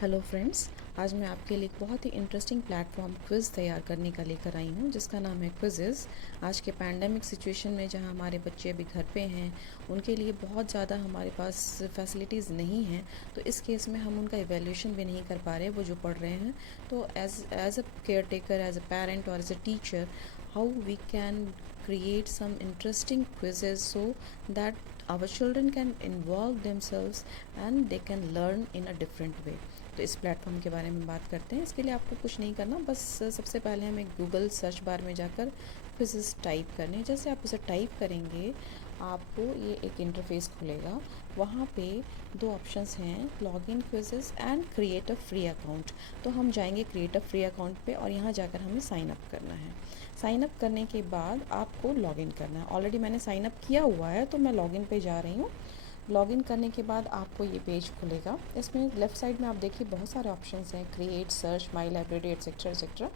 Hello friends, आज मैं आपके लिए एक बहुत ही इंटरेस्टिंग प्लेटफॉर्म क्विज़ तैयार करने का लेकर आई हूँ जिसका नाम है क्विज़ेस। आज के पैंडमिक सिचुएशन में जहाँ हमारे बच्चे अभी घर पे हैं, उनके लिए बहुत ज़्यादा हमारे पास फैसिलिटीज़ नहीं हैं, तो इस केस में हम उनका इवैल्यूएशन भी नहीं कर पा रहे वो जो पढ़ रहे हैं। तो as a caretaker, as a parent और as a teacher, how we can create some interesting quizzes so that our children can involve themselves and they can learn in a different way। तो इस platform के बारे में बात करते हैं। इसके लिए आपको कुछ नहीं करना, बस सबसे पहले हमें गूगल सर्च बार में जाकर क्विज़ेस टाइप करने हैं। जैसे आप उसे टाइप करेंगे, आपको ये एक इंटरफेस खुलेगा। वहाँ पे दो ऑप्शंस हैं, login quizzes and create a free account. तो हम जाएंगे क्रिएट अ फ्री अकाउंट पे और यहाँ जाकर हमें साइन अप करना है। साइन अप करने के बाद आपको लॉगिन करना है। ऑलरेडी मैंने साइन अप किया हुआ है तो मैं लॉगिन पे जा रही हूँ। लॉगिन करने के बाद आपको ये पेज खुलेगा। इसमें लेफ़्ट साइड में आप देखिए बहुत सारे ऑप्शंस हैं, क्रिएट, सर्च, माई लाइब्रेरी, एट्सेट्रा एट्सेट्रा।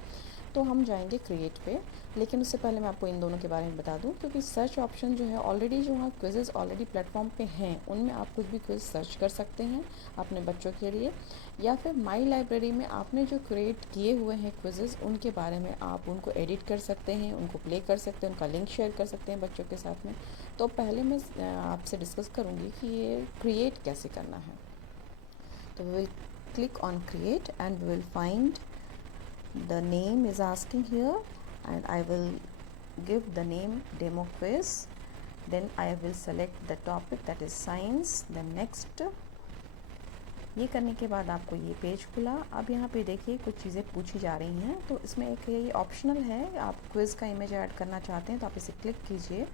तो हम जाएंगे क्रिएट पे, लेकिन उससे पहले मैं आपको इन दोनों के बारे में बता दूं, क्योंकि सर्च ऑप्शन जो है ऑलरेडी, जो वहाँ क्विज़ेस ऑलरेडी प्लेटफॉर्म पे हैं, उनमें आप कुछ भी क्विज़ सर्च कर सकते हैं अपने बच्चों के लिए, या फिर माई लाइब्रेरी में आपने जो क्रिएट किए हुए हैं क्विज़ेस, उनके बारे में आप उनको एडिट कर सकते हैं, उनको प्ले कर सकते हैं, उनका लिंक शेयर कर सकते हैं बच्चों के साथ में। तो पहले मैं आपसे डिस्कस करूँगी कि ये क्रिएट कैसे करना है। तो we will click on create and we will find the name is asking here, and I will give the name demo quiz. Then I will select the topic, that is science. Then next, ये करने के बाद आपको ये page खुला। अब यहाँ पे देखिए कुछ चीज़ें पूछी जा रही हैं, तो इसमें एक ये ऑप्शनल है, आप क्विज़ का इमेज ऐड करना चाहते हैं तो आप इसे क्लिक कीजिए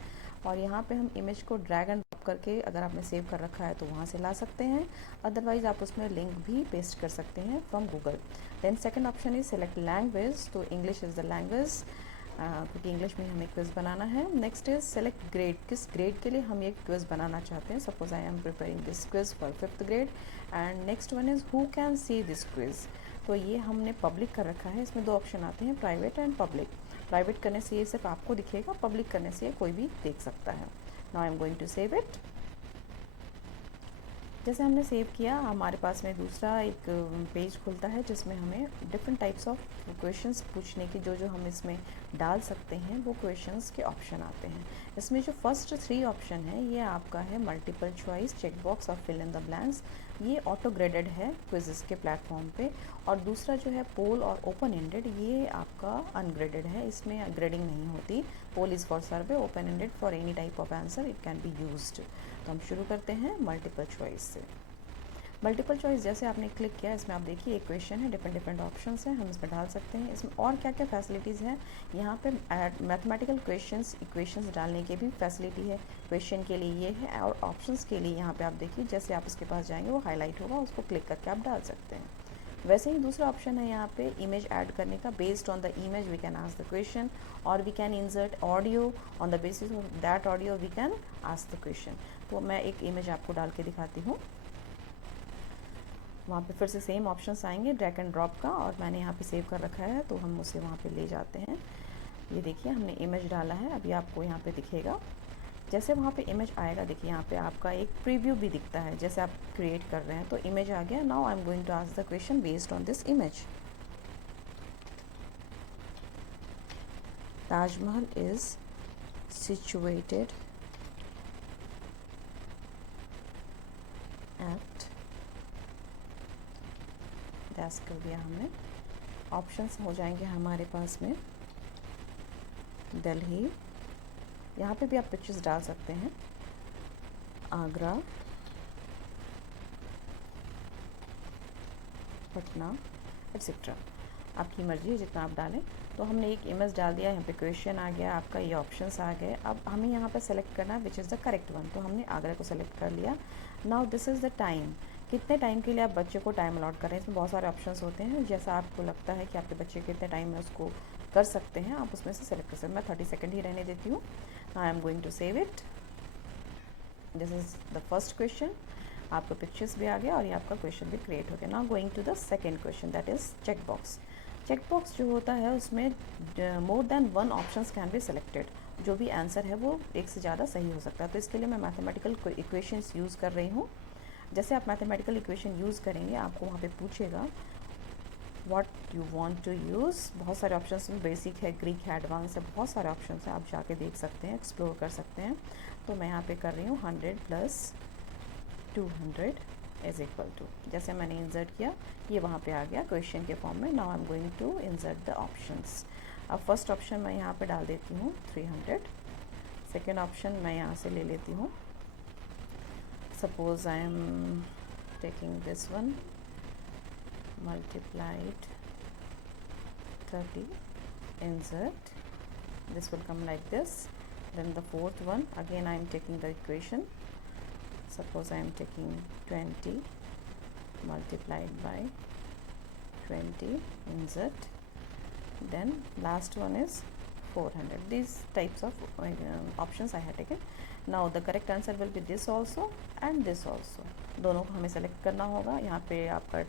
और यहाँ पे हम इमेज को ड्रैग एंड ड्रॉप करके, अगर आपने सेव कर रखा है तो वहाँ से ला सकते हैं, अदरवाइज़ आप उसमें लिंक भी पेस्ट कर सकते हैं from Google. Then second option is select language, तो इंग्लिश इज़ द लैंग्वेज, क्योंकि इंग्लिश में हमें क्विज़ बनाना है। नेक्स्ट इज सेलेक्ट ग्रेड, किस ग्रेड के लिए हम ये क्विज़ बनाना चाहते हैं। Suppose I am preparing this quiz for 5th grade. And next one is who can see this quiz, तो ये हमने पब्लिक कर रखा है। इसमें दो ऑप्शन आते हैं, प्राइवेट एंड पब्लिक। प्राइवेट करने से ये सिर्फ आपको दिखेगा, पब्लिक करने से ये कोई भी देख सकता है। Now I am going to save it. जैसे हमने सेव किया, हमारे पास में दूसरा एक पेज खुलता है जिसमें हमें डिफरेंट टाइप्स ऑफ क्वेश्चंस पूछने की, जो हम इसमें डाल सकते हैं, वो क्वेश्चंस के ऑप्शन आते हैं। इसमें जो फर्स्ट 3 ऑप्शन है, ये आपका है मल्टीपल चॉइस, चेक बॉक्स और फिल इन द ब्लैंक्स। ये ऑटो ग्रेडेड है क्विज़ेस के प्लेटफॉर्म पे। और दूसरा जो है पोल और ओपन एंडेड, ये आपका अनग्रेडेड है, इसमें ग्रेडिंग नहीं होती। Poll is for survey, open ended for any type of answer it can be used. तो हम शुरू करते हैं मल्टीपल चॉइस से। मल्टीपल चॉइस जैसे आपने क्लिक किया, इसमें आप देखिए एक क्वेश्चन है, डिफरेंट डिफरेंट ऑप्शंस हैं, हम इसमें डाल सकते हैं। इसमें और क्या क्या फैसिलिटीज़ हैं, यहाँ पे मैथमेटिकल क्वेश्चंस, इक्वेशंस डालने की भी फैसिलिटी है। क्वेश्चन के लिए ये है, और ऑप्शंस के लिए यहाँ पे आप देखिए, जैसे आप इसके पास जाएंगे वो हाईलाइट होगा, उसको क्लिक करके आप डाल सकते हैं। वैसे ही दूसरा ऑप्शन है यहाँ पे इमेज ऐड करने का। Based on the image we can ask the question, और we can insert audio, on the basis of that audio we can ask the question. तो मैं एक इमेज आपको डाल के दिखाती हूँ। वहाँ पे फिर से सेम ऑप्शंस आएंगे ड्रैग एंड ड्रॉप का, और मैंने यहाँ पे सेव कर रखा है तो हम उसे वहाँ पे ले जाते हैं। ये देखिए हमने इमेज डाला है, अभी आपको यहाँ पे दिखेगा। जैसे वहाँ पे इमेज आएगा, देखिए यहाँ पे आपका एक प्रीव्यू भी दिखता है, जैसे आप क्रिएट कर रहे हैं तो इमेज आ गया। Now I am going to ask the question based on this image. Taj Mahal is situated at, dash कर दिया हमने। ऑप्शंस हो जाएंगे हमारे पास में दिल्ली, यहाँ पे भी आप पिक्चर्स डाल सकते हैं, आगरा, पटना एक्सेट्रा, आपकी मर्ज़ी है जितना आप डालें। तो हमने एक इमेज डाल दिया, यहाँ पे क्वेश्चन आ गया आपका, ये ऑप्शंस आ गए। अब हमें यहाँ पे सेलेक्ट करना है which is the correct one, तो हमने आगरा को सेलेक्ट कर लिया। Now this is the time, कितने टाइम के लिए आप बच्चे को टाइम अलॉट करें। इसमें बहुत सारे ऑप्शंस होते हैं, जैसा आपको लगता है कि आपके बच्चे कितने टाइम में उसको कर सकते हैं, आप उसमें से सेलेक्ट कर सकते हैं। मैं 30 सेकेंड ही रहने देती हूँ। I am going to save it. This is the first question, आपका पिक्चर्स भी आ गया और ये आपका क्वेश्चन भी क्रिएट हो गया। Now going to the second question, that is check box. Check box जो होता है उसमें more than 1 options can be selected, जो भी आंसर है वो एक से ज़्यादा सही हो सकता है। तो इसके लिए मैं मैथमेटिकल इक्वेशंस यूज़ कर रही हूँ। जैसे आप मैथमेटिकल इक्वेशन यूज़ करेंगे आपको वहाँ पे पूछेगा what you want to use. बहुत सारे ऑप्शंस में बेसिक है, ग्रीक है, एडवांस है, बहुत सारे ऑप्शंस हैं, आप जाके देख सकते हैं, एक्सप्लोर कर सकते हैं। तो मैं यहाँ पे कर रही हूँ 100 + 200 इज इक्वल टू, जैसे मैंने इंसर्ट किया ये वहाँ पे आ गया क्वेश्चन के फॉर्म में। Now I am going to insert the options. अब फर्स्ट ऑप्शन मैं यहाँ पे डाल देती हूँ 300। सेकेंड ऑप्शन मैं यहाँ से ले लेती हूँ, suppose I am taking this one, multiplied 30, insert, this will come like this. Then the fourth one, again I am taking the equation, suppose I am taking 20 multiplied by 20, insert. Then last one is 400. These types of options I have taken. Now the correct answer will be this also and this also. दोनों को हमें select करना होगा। यहाँ पे आपका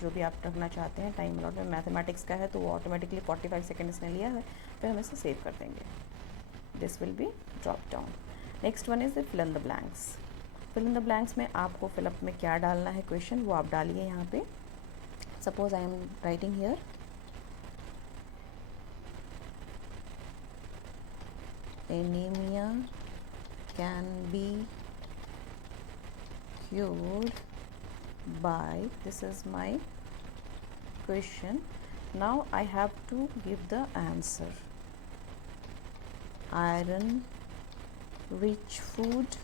जो भी आप रखना चाहते हैं टाइम अलॉट में, मैथमेटिक्स का है तो वो ऑटोमेटिकली 45 सेकेंड इसने लिया है, फिर हम इसे सेव कर देंगे। This will be drop down. Next one is the fill in the blanks. Fill in the blanks में आपको फिलअप में क्या डालना है क्वेश्चन वो आप डालिए यहाँ पे। Suppose I am writing here anaemia can be cured by, this is my question. Now I have to give the answer, iron rich food,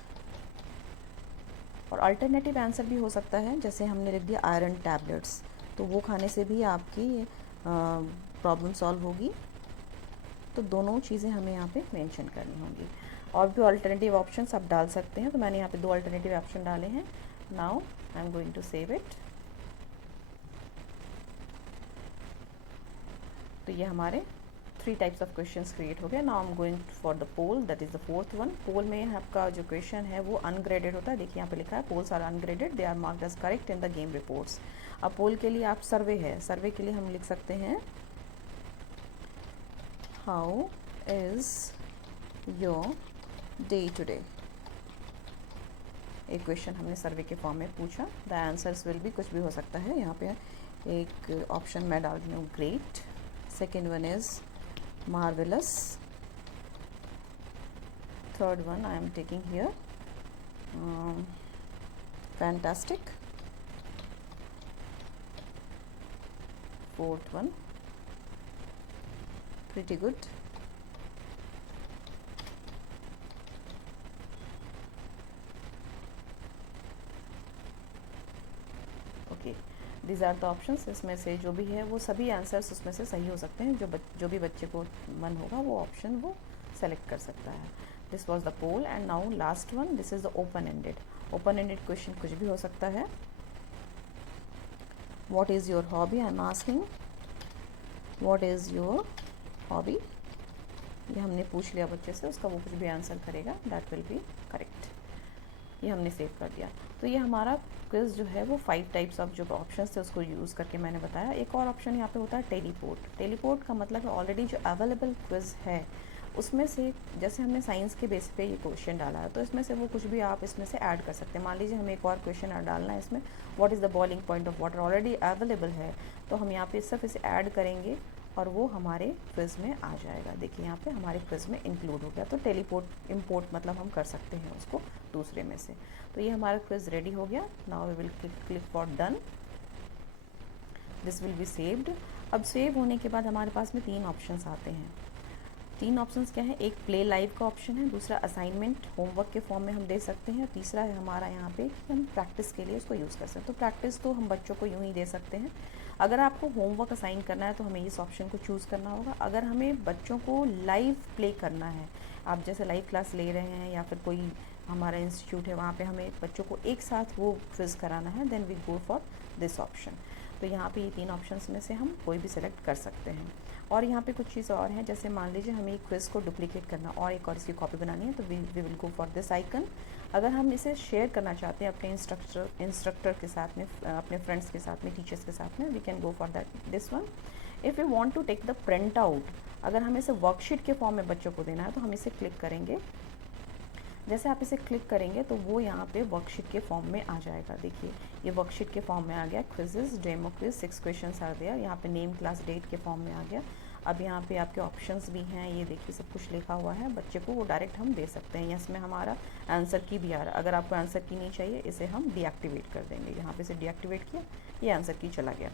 और अल्टरनेटिव आंसर भी हो सकता है, जैसे हमने लिख दिया आयरन टैबलेट्स, तो वो खाने से भी आपकी प्रॉब्लम सॉल्व होगी। तो दोनों चीज़ें हमें यहाँ पे मेंशन करनी होंगी। और भी अल्टरनेटिव ऑप्शंस आप डाल सकते हैं, तो मैंने यहाँ पे 2 अल्टरनेटिव ऑप्शन डाले हैं। Now I am going to save it. तो ये हमारे 3 टाइप्स ऑफ क्वेश्चंस क्रिएट हो गए। Now I am going for the poll, that is the fourth one. Poll में आपका जो क्वेश्चन है वो अनग्रेडेड होता है। देखिए यहाँ पे लिखा है polls are ungraded, they are marked as correct in the game reports. अब पोल के लिए आप सर्वे है, सर्वे के लिए हम लिख सकते हैं how is your day to day. एक क्वेश्चन हमने सर्वे के फॉर्म में पूछा। द आंसर्स विल भी कुछ भी हो सकता है। यहाँ पे एक ऑप्शन मैं डाल रही हूँ great, second one is marvellous, third one I am taking here fantastic, fourth one pretty good, these are the options. इसमें से जो भी है वो सभी आंसर्स उसमें से सही हो सकते हैं। जो भी बच्चे को मन होगा वो ऑप्शन वो सेलेक्ट कर सकता है। This was the poll and now last one, this is the open ended. Open ended question कुछ भी हो सकता है। What is your hobby, I am asking what is your hobby. ये हमने पूछ लिया बच्चे से, उसका वो कुछ भी आंसर करेगा, दैट विल बी करेक्ट। ये हमने सेव कर दिया। तो ये हमारा क्विज़ जो है वो 5 टाइप्स ऑफ जो ऑप्शंस थे उसको यूज़ करके मैंने बताया। एक और ऑप्शन यहाँ पे होता है टेलीपोर्ट। टेलीपोर्ट का मतलब है ऑलरेडी जो अवेलेबल क्विज़ है उसमें से, जैसे हमने साइंस के बेस पे ये क्वेश्चन डाला है तो इसमें से वो कुछ भी आप इसमें से ऐड कर सकते हैं। मान लीजिए हमें एक और क्वेश्चन डालना है इसमें, what is the boiling point of water, already available है, तो हम यहाँ पे सिर्फ इसे ऐड करेंगे और वो हमारे क्विज़ में आ जाएगा। देखिए यहाँ पे हमारे क्विज़ में इंक्लूड हो गया। तो टेलीपोर्ट इम्पोर्ट मतलब हम कर सकते हैं उसको दूसरे में से। तो ये हमारा क्विज़ रेडी हो गया। Now we will click for done, this will be saved. अब सेव होने के बाद हमारे पास में 3 ऑप्शंस आते हैं। 3 ऑप्शंस क्या है, एक प्ले लाइव का ऑप्शन है, दूसरा असाइनमेंट होमवर्क के फॉर्म में हम दे सकते हैं, तीसरा है हमारा यहाँ पे कि हम प्रैक्टिस के लिए उसको यूज़ कर सकते हैं। तो प्रैक्टिस तो हम बच्चों को यूँ ही दे सकते हैं। अगर आपको होमवर्क असाइन करना है तो हमें इस ऑप्शन को चूज़ करना होगा। अगर हमें बच्चों को लाइव प्ले करना है, आप जैसे लाइव क्लास ले रहे हैं या फिर कोई हमारा इंस्टीट्यूट है वहाँ पे हमें बच्चों को एक साथ वो क्विज़ कराना है, then we go for this option. तो यहाँ पे ये 3 ऑप्शंस में से हम कोई भी सिलेक्ट कर सकते हैं। और यहाँ पे कुछ चीज़ और हैं, जैसे मान लीजिए हमें एक क्विज़ को डुप्लीकेट करना और एक और इसकी कॉपी बनानी है, तो we will go for this icon. अगर हम इसे शेयर करना चाहते हैं अपने इंस्ट्रक्टर के साथ में, अपने फ्रेंड्स के साथ में, टीचर्स के साथ में, we can go for that this one. If you want to take the print out, अगर हमें इसे वर्कशीट के फॉर्म में बच्चों को देना है तो हम इसे क्लिक करेंगे। जैसे आप इसे क्लिक करेंगे तो वो यहाँ पे वर्कशीट के फॉर्म में आ जाएगा। देखिए ये वर्कशीट के फॉर्म में आ गया, quizzes demo quiz 6 questions are there. यहाँ पे नेम क्लास डेट के फॉर्म में आ गया। अब यहाँ पे आपके ऑप्शंस भी हैं, ये देखिए सब कुछ लिखा हुआ है। बच्चे को वो डायरेक्ट हम दे सकते हैं। इसमें हमारा आंसर की भी आ रहा है। अगर आपको आंसर की नहीं चाहिए, इसे हम डीएक्टिवेट कर देंगे। यहाँ पे इसे डीएक्टिवेट किया, ये आंसर की चला गया।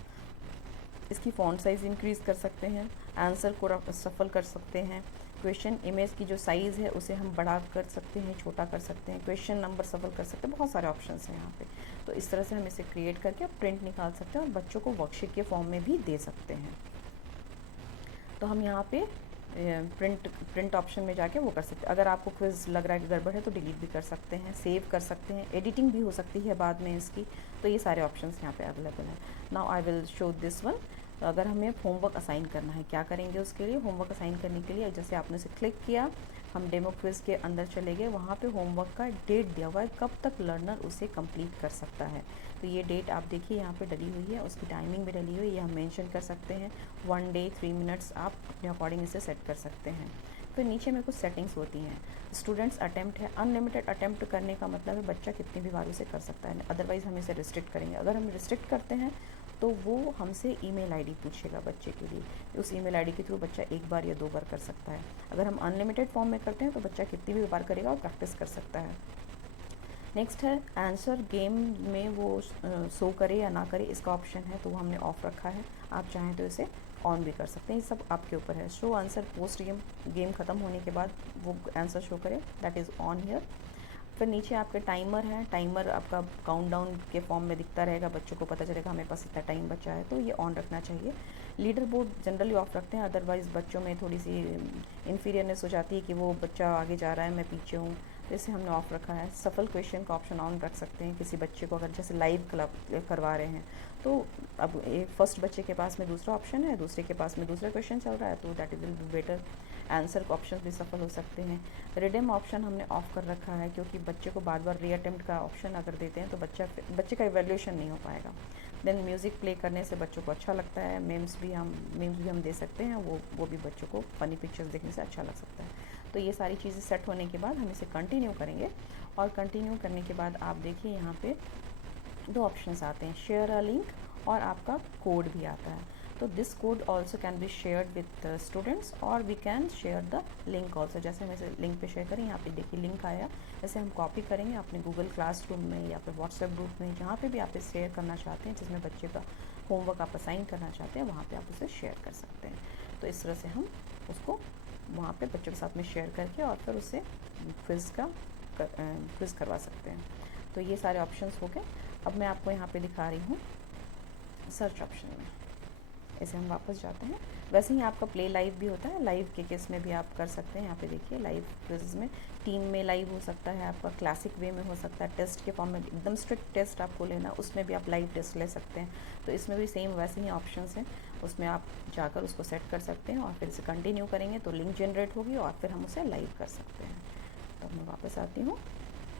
इसकी फ़ॉन्ट साइज़ इंक्रीज़ कर सकते हैं, आंसर को सफल कर सकते हैं। क्वेश्चन इमेज की जो साइज़ है उसे हम बड़ा कर सकते हैं, छोटा कर सकते हैं। क्वेश्चन नंबर सफल कर सकते हैं। बहुत सारे ऑप्शंस हैं यहाँ पे। तो इस तरह से हम इसे क्रिएट करके प्रिंट निकाल सकते हैं और बच्चों को वर्कशीट के फॉर्म में भी दे सकते हैं। तो हम यहाँ पे प्रिंट ऑप्शन में जाके वो कर सकते हैं। अगर आपको क्विज़ लग रहा है कि गड़बड़ है तो डिलीट भी कर सकते हैं, सेव कर सकते हैं, एडिटिंग भी हो सकती है बाद में इसकी। तो ये सारे ऑप्शंस यहाँ पे अवेलेबल हैं। Now I will show this one. अगर हमें होमवर्क असाइन करना है, क्या करेंगे उसके लिए? होमवर्क असाइन करने के लिए जैसे आपने इसे क्लिक किया, हम डेमो क्विज़ के अंदर चले गए। वहाँ पे होमवर्क का डेट दिया हुआ है, कब तक लर्नर उसे कंप्लीट कर सकता है। तो ये डेट आप देखिए यहाँ पे डली हुई है, उसकी टाइमिंग भी डली हुई है, ये हम मेंशन कर सकते हैं। 1 डे 3 मिनट्स आप अपने अकॉर्डिंग इसे सेट कर सकते हैं। फिर नीचे में कुछ सेटिंग्स होती हैं। स्टूडेंट्स अटेम्प्ट है, अनलिमिटेड अटेम्प्ट करने का मतलब है बच्चा कितनी भी बार उसे कर सकता है, अदरवाइज़ हम इसे रिस्ट्रिक्ट करेंगे। अगर हम रिस्ट्रिक्ट करते हैं तो वो हमसे ईमेल आईडी पूछेगा बच्चे के लिए। उस ईमेल आईडी के थ्रू बच्चा 1 बार या 2 बार कर सकता है। अगर हम अनलिमिटेड फॉर्म में करते हैं तो बच्चा कितनी भी बार करेगा और प्रैक्टिस कर सकता है। नेक्स्ट है आंसर गेम में वो शो करे या ना करे, इसका ऑप्शन है, तो वो हमने ऑफ रखा है। आप चाहें तो इसे ऑन भी कर सकते हैं, ये सब आपके ऊपर है। शो आंसर पोस्ट गेम ख़त्म होने के बाद वो आंसर शो करे, दैट इज़ ऑन हियर। फिर नीचे आपके टाइमर है, टाइमर आपका काउंटडाउन के फॉर्म में दिखता रहेगा, बच्चों को पता चलेगा हमें पास इतना टाइम बचा है, तो ये ऑन रखना चाहिए। लीडर बोर्ड जनरली ऑफ रखते हैं, अदरवाइज़ बच्चों में थोड़ी सी इन्फीरियरनेस हो जाती है कि वो बच्चा आगे जा रहा है, मैं पीछे हूँ, तो इसे हमने ऑफ रखा है। सफल क्वेश्चन का ऑप्शन ऑन रख सकते हैं। किसी बच्चे को अगर जैसे लाइव क्लब करवा रहे हैं तो अब एक फर्स्ट बच्चे के पास में दूसरा ऑप्शन है, दूसरे के पास में दूसरा क्वेश्चन चल रहा है, तो that will be better. Answer के ऑप्शन भी सफल हो सकते हैं। रिडीम ऑप्शन हमने ऑफ कर रखा है, क्योंकि बच्चे को बार बार रीअटेम्प्ट का ऑप्शन अगर देते हैं तो बच्चे का इवैल्यूएशन नहीं हो पाएगा। देन म्यूज़िक प्ले करने से बच्चों को अच्छा लगता है। मीम्स भी हम दे सकते हैं, वो भी बच्चों को फ़नी पिक्चर्स देखने से अच्छा लग सकता है। तो ये सारी चीज़ें सेट होने के बाद हम इसे कंटिन्यू करेंगे, और कंटिन्यू करने के बाद आप देखिए यहाँ पे 2 ऑप्शंस आते हैं, शेयर अ लिंक और आपका कोड भी आता है। तो this code also can be shared with students और we can share the link also. जैसे हम इसे लिंक पे शेयर करें, यहाँ पे देखिए लिंक आया, जैसे हम कॉपी करेंगे अपने गूगल क्लासरूम में या फिर व्हाट्सएप ग्रुप में, जहाँ पे भी आप इसे शेयर करना चाहते हैं, जिसमें बच्चे का होमवर्क आप असाइन करना चाहते हैं, वहाँ पे आप उसे शेयर कर सकते हैं। तो इस तरह से हम उसको वहाँ पे बच्चों के साथ में शेयर करके और फिर उससे क्विज़ करवा सकते हैं। तो ये सारे ऑप्शंस हो गए। अब मैं आपको यहाँ पे दिखा रही हूँ सर्च ऑप्शन में। इसे हम वापस जाते हैं। वैसे ही आपका प्ले लाइव भी होता है, लाइव के केस में भी आप कर सकते हैं। यहाँ पे देखिए लाइव क्विज़ में टीम में लाइव हो सकता है, आपका क्लासिक वे में हो सकता है, टेस्ट के फॉर्म में एकदम स्ट्रिक्ट टेस्ट आपको लेना, उसमें भी आप लाइव टेस्ट ले सकते हैं। तो इसमें भी सेम वैसे ही ऑप्शंस हैं, उसमें आप जाकर उसको सेट कर सकते हैं और फिर इसे कंटिन्यू करेंगे तो लिंक जनरेट होगी और फिर हम उसे लाइव कर सकते हैं। तो मैं वापस आती हूँ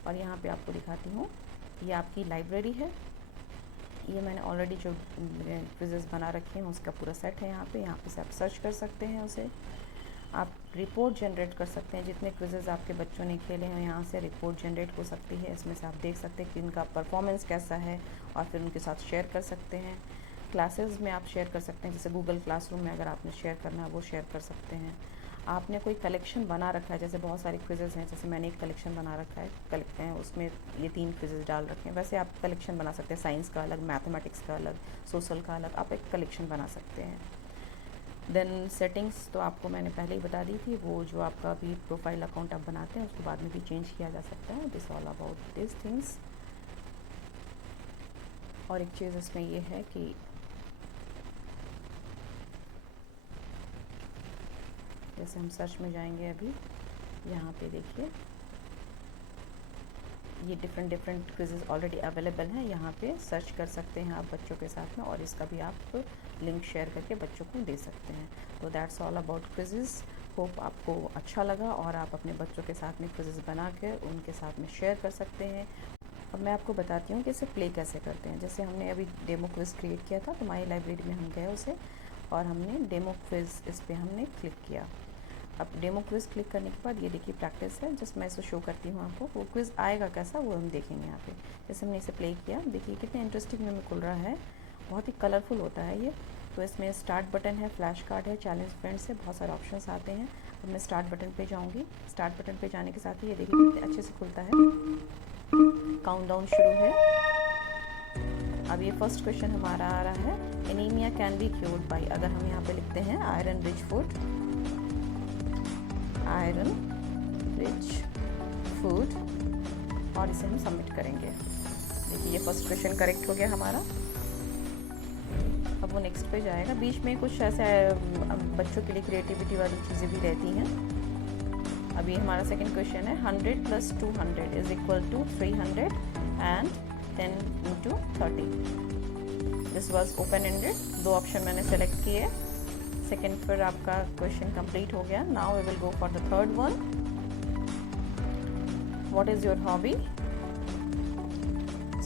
और यहाँ पे आपको दिखाती हूँ, ये आपकी लाइब्रेरी है। ये मैंने ऑलरेडी जो क्विज़ेस बना रखे हैं उसका पूरा सेट है। यहाँ पे से आप सर्च कर सकते हैं उसे। आप रिपोर्ट जनरेट कर सकते हैं, जितने क्विज़ेस आपके बच्चों ने खेले हैं यहाँ से रिपोर्ट जनरेट हो सकती है। इसमें से आप देख सकते हैं कि इनका परफॉर्मेंस कैसा है और फिर उनके साथ शेयर कर सकते हैं। क्लासेस में आप शेयर कर सकते हैं, जैसे गूगल क्लासरूम में अगर आपने शेयर करना है वो शेयर कर सकते हैं। आपने कोई कलेक्शन बना रखा है, जैसे बहुत सारे क्विज़ेस हैं, जैसे मैंने एक कलेक्शन बना रखा है, उसमें ये 3 क्विज़ेस डाल रखे हैं। वैसे आप कलेक्शन बना सकते हैं, साइंस का अलग, मैथमेटिक्स का अलग, सोशल का अलग, आप एक कलेक्शन बना सकते हैं। देन सेटिंग्स तो आपको मैंने पहले ही बता दी थी, वो जो आपका भी प्रोफाइल अकाउंट आप बनाते हैं उसके बाद में भी चेंज किया जा सकता है। This all about this things. और एक चीज़ इसमें ये है कि जैसे हम सर्च में जाएंगे अभी, यहाँ पे देखिए ये डिफरेंट क्विज़ेस ऑलरेडी अवेलेबल हैं, यहाँ पे सर्च कर सकते हैं आप बच्चों के साथ में, और इसका भी आप लिंक शेयर करके बच्चों को दे सकते हैं। तो that's all about quizzes. Hope आपको अच्छा लगा और आप अपने बच्चों के साथ में क्विज़ेस बना कर उनके साथ में शेयर कर सकते हैं। अब मैं आपको बताती हूँ कि इसे प्ले कैसे करते हैं। जैसे हमने अभी डेमो क्विज़ क्रिएट किया था, तो माई लाइब्रेरी में हम गए उसे और हमने डेमो क्विज़ इस पर हमने क्लिक किया। अब डेमो क्विज़ क्लिक करने के बाद ये देखिए प्रैक्टिस है, जस्ट मैं इसे शो करती हूँ आपको। वो क्विज़ आएगा कैसा वो हम देखेंगे यहाँ पे। जैसे हमने इसे प्ले किया, देखिए कितने इंटरेस्टिंग में खुल रहा है, बहुत ही कलरफुल होता है ये। तो इसमें स्टार्ट बटन है, फ्लैश कार्ड है, चैलेंज फ्रेंड्स है, बहुत सारे ऑप्शंस आते हैं। अब मैं स्टार्ट बटन पे जाऊँगी। स्टार्ट बटन पे जाने के साथ ही ये देखिए कितने अच्छे से खुलता है। काउंटडाउन शुरू है। अब ये फर्स्ट क्वेश्चन हमारा आ रहा है, anaemia can be cured by. अगर हम यहाँ पे लिखते हैं iron rich food, iron rich food, और इसे हम सबमिट करेंगे। देखिए ये फर्स्ट क्वेश्चन करेक्ट हो गया हमारा। अब वो नेक्स्ट पे जाएगा। बीच में कुछ ऐसे बच्चों के लिए क्रिएटिविटी वाली चीज़ें भी रहती हैं। अभी हमारा सेकंड क्वेश्चन है, 100 + 200 is equal to 300 and 10 × 30। This was open ended. 2 option मैंने सेलेक्ट किए। सेकंड फिर आपका क्वेश्चन कंप्लीट हो गया। Now we will go for the third one. What is your hobby.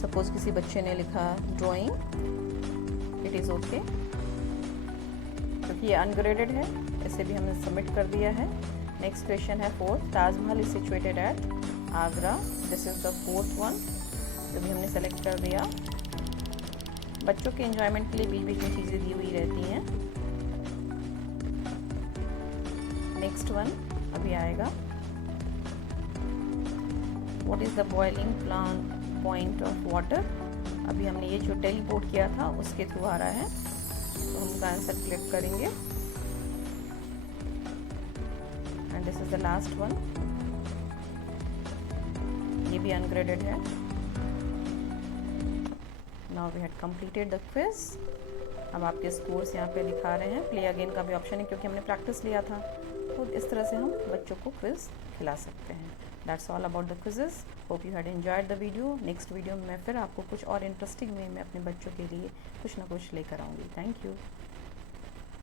Suppose किसी बच्चे ने लिखा ड्राइंग, इट इज़ ओके क्योंकि ये अनग्रेडेड है, इसे भी हमने सबमिट कर दिया है। नेक्स्ट क्वेश्चन है fourth, Taj Mahal is situated eight Agra. This is the fourth one, जो भी हमने सेलेक्ट कर दिया। बच्चों के एंजॉयमेंट के लिए बीच बीच में चीज़ें दी हुई रहती हैं। नेक्स्ट वन अभी आएगा, what is the boiling point of water. अभी हमने ये जो टेलीपोर्ट किया था उसके थ्रू आ रहा है, तो हम उसका आंसर क्लिक करेंगे। And this is the last one, ये भी अनग्रेडेड है। Now we had completed the quiz. अब आपके स्कोर्स यहाँ पे दिखा रहे हैं। प्ले अगेन का भी ऑप्शन है क्योंकि हमने प्रैक्टिस लिया था। तो इस तरह से हम बच्चों को क्विज खिला सकते हैं। That's all about the quizzes. Hope you had enjoyed the video. Next video में मैं फिर आपको कुछ और इंटरेस्टिंग वे में अपने बच्चों के लिए कुछ ना कुछ लेकर आऊँगी। Thank you.